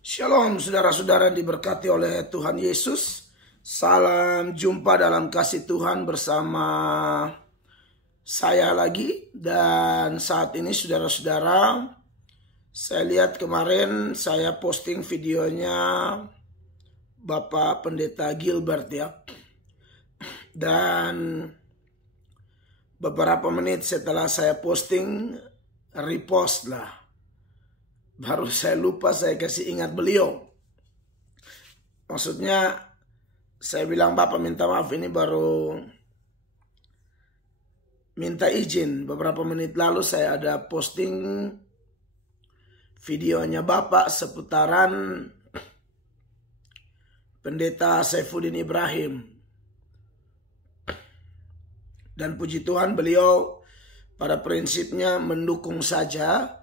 Shalom saudara-saudara diberkati oleh Tuhan Yesus. Salam jumpa dalam kasih Tuhan bersama saya lagi. Dan saat ini saudara-saudara, saya lihat kemarin saya posting videonya Bapak Pendeta Gilbert ya. Dan beberapa menit setelah saya posting, repost lah. Baru saya lupa, saya kasih ingat beliau. Maksudnya saya bilang, Bapak minta maaf, ini baru minta izin. Beberapa menit lalu saya ada posting videonya Bapak seputaran Pendeta Saifuddin Ibrahim. Dan puji Tuhan beliau pada prinsipnya mendukung saja,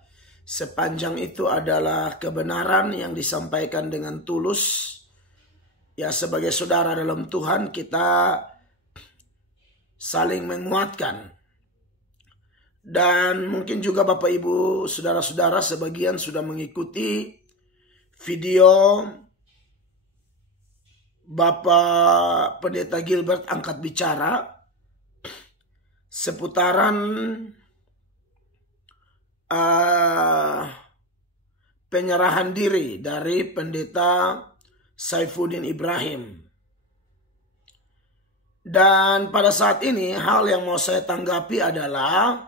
sepanjang itu adalah kebenaran yang disampaikan dengan tulus. Ya, sebagai saudara dalam Tuhan kita saling menguatkan. Dan mungkin juga Bapak Ibu saudara-saudara sebagian sudah mengikuti video Bapak Pendeta Gilbert angkat bicara seputaran penyerahan diri dari Pendeta Saifuddin Ibrahim. Dan pada saat ini hal yang mau saya tanggapi adalah,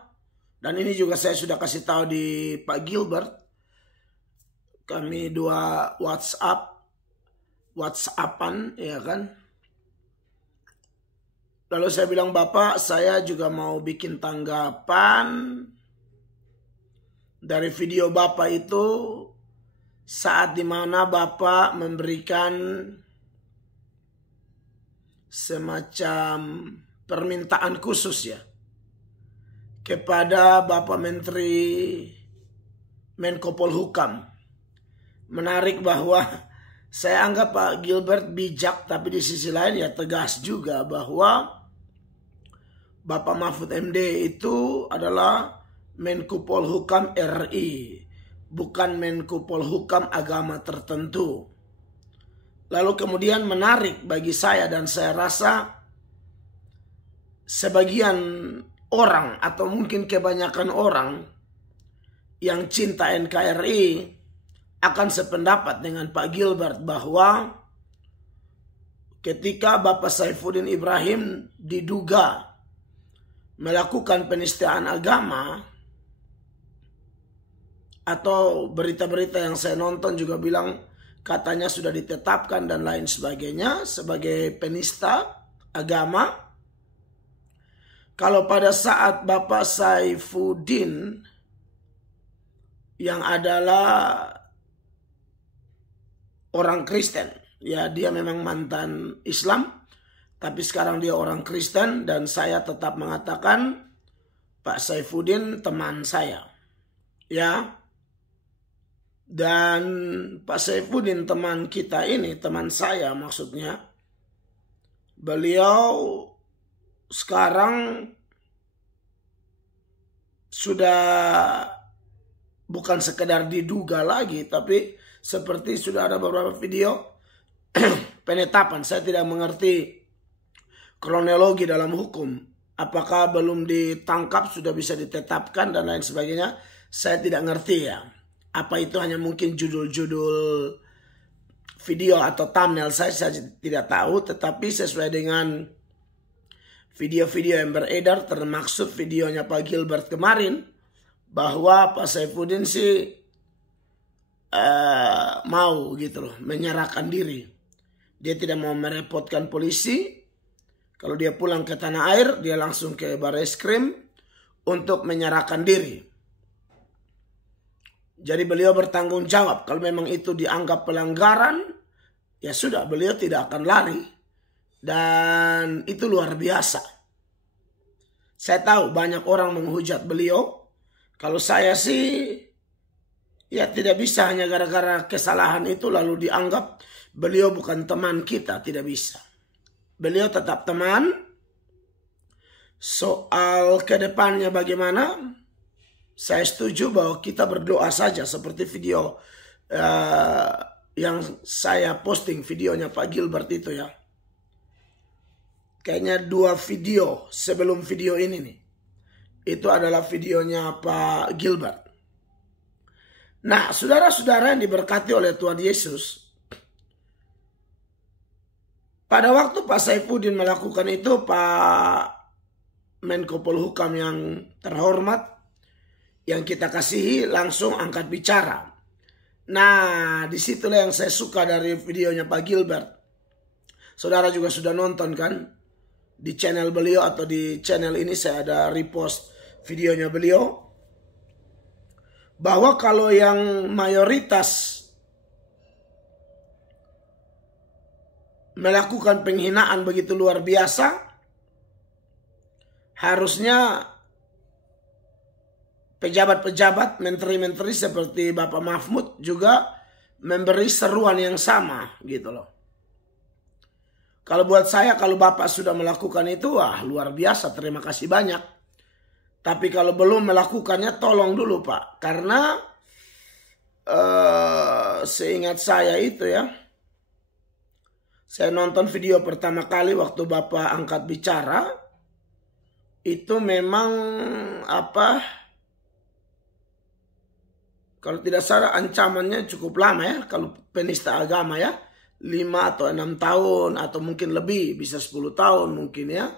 dan ini juga saya sudah kasih tahu di Pak Gilbert, kami dua WhatsAppan ya kan. Lalu saya bilang, Bapak saya juga mau bikin tanggapan dari video Bapak itu saat dimana Bapak memberikan semacam permintaan khusus ya kepada Bapak Menteri Menko Polhukam. Menarik bahwa saya anggap Pak Gilbert bijak, tapi di sisi lain ya tegas juga bahwa Bapak Mahfud MD itu adalah Menko Polhukam RI, bukan Menko Polhukam agama tertentu. Lalu kemudian menarik bagi saya, dan saya rasa sebagian orang atau mungkin kebanyakan orang yang cinta NKRI akan sependapat dengan Pak Gilbert bahwa ketika Bapak Saifuddin Ibrahim diduga melakukan penistaan agama, atau berita-berita yang saya nonton juga bilang katanya sudah ditetapkan dan lain sebagainya sebagai penista agama. Kalau pada saat Bapak Saifuddin yang adalah orang Kristen, ya dia memang mantan Islam, tapi sekarang dia orang Kristen, dan saya tetap mengatakan Pak Saifuddin teman saya. Ya. Dan Pak Saifuddin teman kita ini, teman saya maksudnya, beliau sekarang sudah bukan sekedar diduga lagi, tapi seperti sudah ada beberapa video penetapan. Saya tidak mengerti kronologi dalam hukum. Apakah belum ditangkap sudah bisa ditetapkan dan lain sebagainya, saya tidak ngerti ya. Apa itu hanya mungkin judul-judul video atau thumbnail, saya tidak tahu. Tetapi sesuai dengan video-video yang beredar, termaksud videonya Pak Gilbert kemarin, bahwa Pak Saifuddin sih mau gitu loh menyerahkan diri. Dia tidak mau merepotkan polisi. Kalau dia pulang ke tanah air, dia langsung ke Barreskrim untuk menyerahkan diri. Jadi beliau bertanggung jawab. Kalau memang itu dianggap pelanggaran, ya sudah, beliau tidak akan lari. Dan itu luar biasa. Saya tahu banyak orang menghujat beliau. Kalau saya sih, ya tidak bisa hanya gara-gara kesalahan itu lalu dianggap beliau bukan teman kita. Tidak bisa. Beliau tetap teman. Soal kedepannya bagaimana? Saya setuju bahwa kita berdoa saja seperti video yang saya posting videonya Pak Gilbert itu ya. Kayaknya 2 video sebelum video ini nih. Itu adalah videonya Pak Gilbert. Nah, saudara-saudara yang diberkati oleh Tuhan Yesus, pada waktu Pak Saifuddin melakukan itu, Pak Menko Polhukam yang terhormat, yang kita kasihi, langsung angkat bicara. Nah, disitulah yang saya suka dari videonya Pak Gilbert. Saudara juga sudah nonton kan? Di channel beliau atau di channel ini saya ada repost videonya beliau. Bahwa kalau yang mayoritas melakukan penghinaan begitu luar biasa, harusnya pejabat-pejabat, menteri-menteri seperti Bapak Mahfud juga memberi seruan yang sama gitu loh. Kalau buat saya, kalau Bapak sudah melakukan itu, wah luar biasa, terima kasih banyak. Tapi kalau belum melakukannya, tolong dulu Pak. Karena seingat saya itu ya, saya nonton video pertama kali waktu Bapak angkat bicara, itu memang kalau tidak salah ancamannya cukup lama ya, kalau penista agama ya. 5 atau 6 tahun atau mungkin lebih, bisa 10 tahun mungkin ya.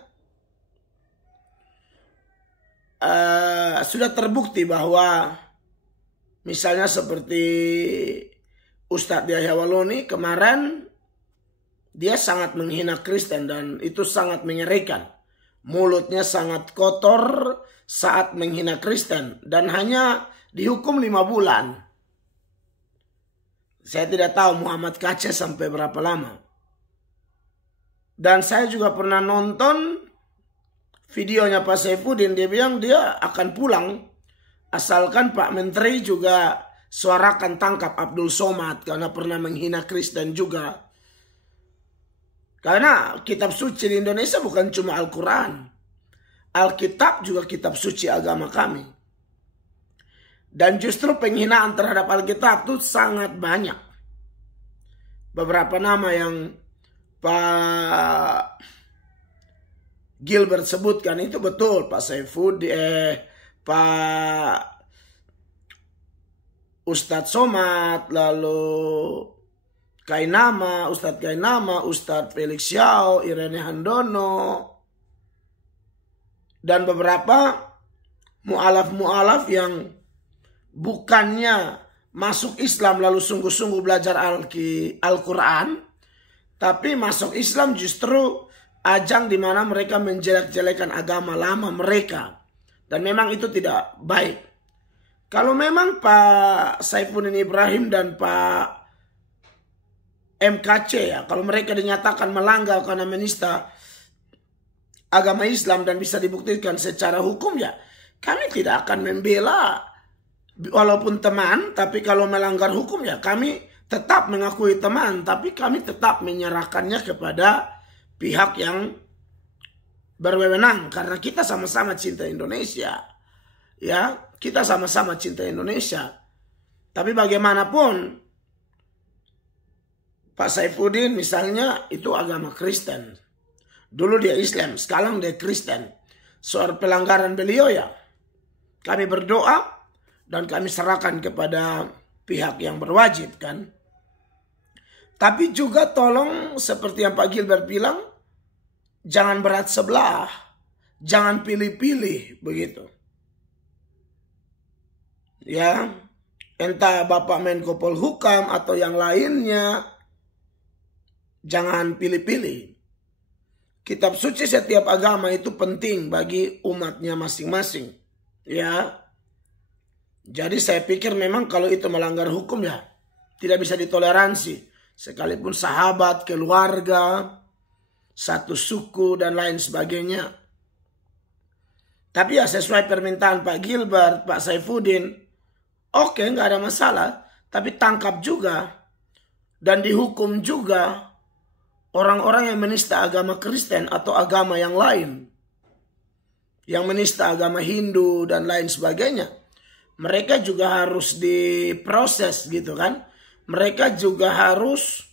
Sudah terbukti bahwa misalnya seperti Ustadz Yahya Waloni kemarin, dia sangat menghina Kristen dan itu sangat mengerikan. Mulutnya sangat kotor saat menghina Kristen dan hanya dihukum 5 bulan. Saya tidak tahu Muhammad Kaca sampai berapa lama. Dan saya juga pernah nonton videonya Pak Saifuddin. Dia bilang dia akan pulang asalkan Pak Menteri juga suarakan tangkap Abdul Somad karena pernah menghina Kristen juga. Karena kitab suci di Indonesia bukan cuma Al-Quran. Alkitab juga kitab suci agama kami. Dan justru penghinaan terhadap Alkitab itu sangat banyak. Beberapa nama yang Pak Gilbert sebutkan itu betul. Pak Saifuddin, Pak Ustadz Somad, lalu Ustadz Kainama, Ustadz Felix Xiao, Irene Handono, dan beberapa mu'alaf-mu'alaf yang bukannya masuk Islam lalu sungguh-sungguh belajar Al-Quran, tapi masuk Islam justru ajang di mana mereka menjelek-jelekan agama lama mereka. Dan memang itu tidak baik. Kalau memang Pak Saifuddin Ibrahim dan Pak MKC ya, kalau mereka dinyatakan melanggar karena menista agama Islam dan bisa dibuktikan secara hukum, ya kami tidak akan membela. Walaupun teman, tapi kalau melanggar hukum ya kami tetap mengakui teman, tapi kami tetap menyerahkannya kepada pihak yang berwenang karena kita sama-sama cinta Indonesia. Ya, kita sama-sama cinta Indonesia. Tapi bagaimanapun Pak Saifuddin misalnya itu agama Kristen. Dulu dia Islam, sekarang dia Kristen. Soal pelanggaran beliau ya kami berdoa dan kami serahkan kepada pihak yang berwajib kan. Tapi juga tolong seperti yang Pak Gilbert bilang, jangan berat sebelah, jangan pilih-pilih begitu. Ya, entah Bapak Menko Polhukam atau yang lainnya, jangan pilih-pilih. Kitab suci setiap agama itu penting bagi umatnya masing-masing. Ya. Jadi saya pikir memang kalau itu melanggar hukum ya tidak bisa ditoleransi. Sekalipun sahabat, keluarga, satu suku dan lain sebagainya. Tapi ya sesuai permintaan Pak Gilbert, Pak Saifuddin, oke nggak ada masalah. Tapi tangkap juga dan dihukum juga orang-orang yang menista agama Kristen atau agama yang lain. Yang menista agama Hindu dan lain sebagainya. Mereka juga harus diproses gitu kan. mereka juga harus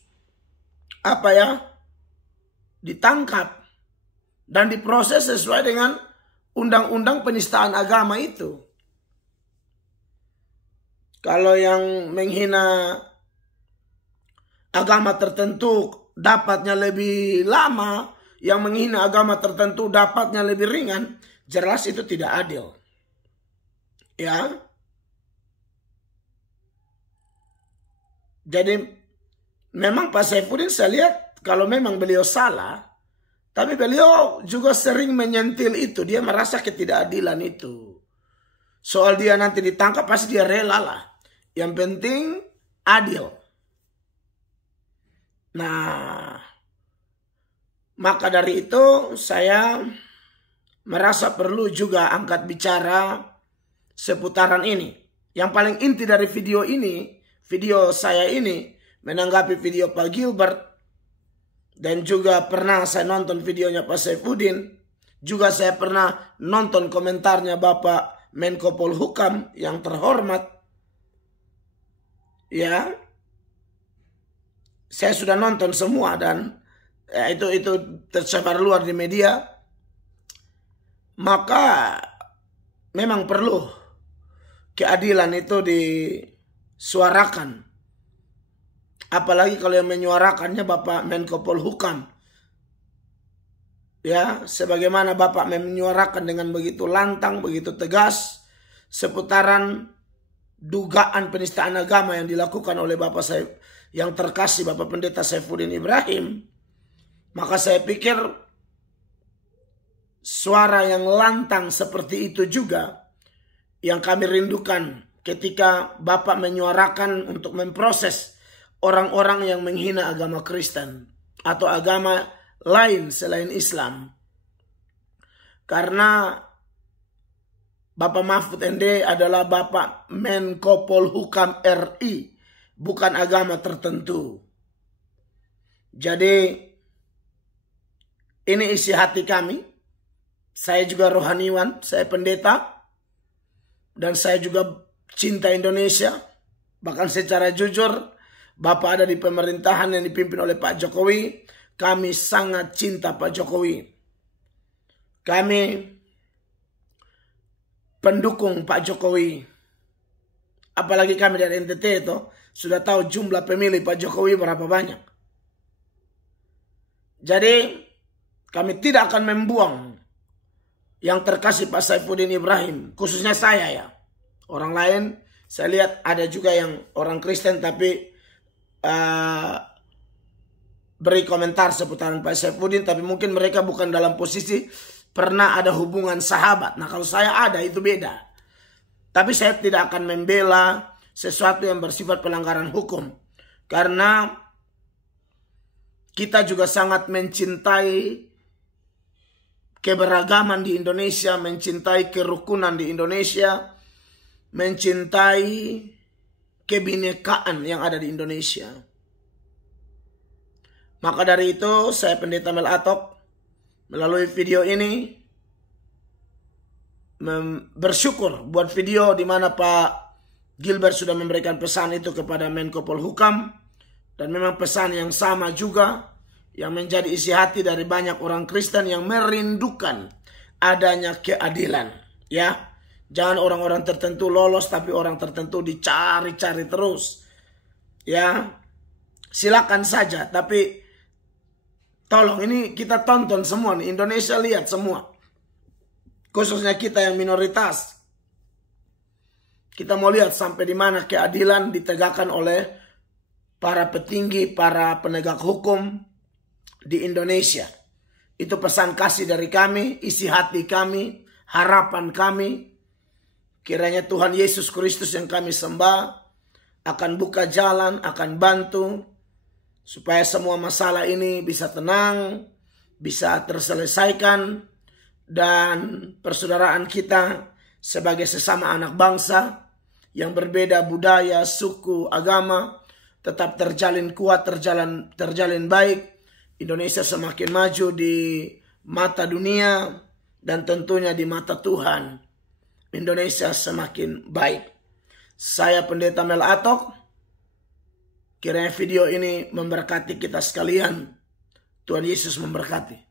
ditangkap dan diproses sesuai dengan undang-undang penistaan agama itu. Kalau yang menghina agama tertentu dapatnya lebih lama, yang menghina agama tertentu dapatnya lebih ringan, jelas itu tidak adil. Ya. Jadi memang Pak Saifuddin saya lihat kalau memang beliau salah, tapi beliau juga sering menyentil itu. Dia merasa ketidakadilan itu. Soal dia nanti ditangkap pasti dia rela lah. Yang penting adil. Nah, maka dari itu saya merasa perlu juga angkat bicara seputaran ini. Yang paling inti dari video ini, video saya ini menanggapi video Pak Gilbert, dan juga pernah saya nonton videonya Pak Saifuddin, juga saya pernah nonton komentarnya Bapak Menko Polhukam yang terhormat. Ya, saya sudah nonton semua dan itu tersebar luar di media. Maka memang perlu keadilan itu disuarakan. Apalagi kalau yang menyuarakannya Bapak Menko Polhukam. Ya, sebagaimana Bapak menyuarakan dengan begitu lantang, begitu tegas seputaran dugaan penistaan agama yang dilakukan oleh Bapak saya yang terkasih Bapak Pendeta Saifuddin Ibrahim. Maka saya pikir suara yang lantang seperti itu juga yang kami rindukan ketika Bapak menyuarakan untuk memproses orang-orang yang menghina agama Kristen atau agama lain selain Islam. Karena Bapak Mahfud MD adalah Bapak Menko Polhukam RI, bukan agama tertentu. Jadi ini isi hati kami. Saya juga rohaniwan, saya pendeta, dan saya juga cinta Indonesia. Bahkan secara jujur, Bapak ada di pemerintahan yang dipimpin oleh Pak Jokowi. Kami sangat cinta Pak Jokowi. Kami pendukung Pak Jokowi. Apalagi kami dari NTT itu sudah tahu jumlah pemilih Pak Jokowi berapa banyak. Jadi kami tidak akan membuang yang terkasih Pak Saifuddin Ibrahim. Khususnya saya ya. Orang lain saya lihat ada juga yang orang Kristen tapi beri komentar seputaran Pak Saifuddin, tapi mungkin mereka bukan dalam posisi pernah ada hubungan sahabat. Nah kalau saya ada itu beda. Tapi saya tidak akan membela sesuatu yang bersifat pelanggaran hukum. Karena kita juga sangat mencintai keberagaman di Indonesia, mencintai kerukunan di Indonesia, mencintai kebinekaan yang ada di Indonesia. Maka dari itu saya Pendeta Mel Atok melalui video ini bersyukur buat video di mana Pak Gilbert sudah memberikan pesan itu kepada Menko Polhukam, dan memang pesan yang sama juga yang menjadi isi hati dari banyak orang Kristen yang merindukan adanya keadilan. Ya, jangan orang-orang tertentu lolos tapi orang tertentu dicari-cari terus. Ya, silakan saja tapi tolong ini kita tonton semua nih, Indonesia lihat semua. Khususnya kita yang minoritas. Kita mau lihat sampai di mana keadilan ditegakkan oleh para petinggi, para penegak hukum di Indonesia. Itu pesan kasih dari kami, isi hati kami, harapan kami. Kiranya Tuhan Yesus Kristus yang kami sembah akan buka jalan, akan bantu supaya semua masalah ini bisa tenang, bisa terselesaikan, dan persaudaraan kita sebagai sesama anak bangsa yang berbeda budaya, suku, agama tetap terjalin kuat, terjalin baik. Indonesia semakin maju di mata dunia dan tentunya di mata Tuhan. Indonesia semakin baik. Saya Pendeta Mel Atok Kiranya video ini memberkati kita sekalian. Tuhan Yesus memberkati.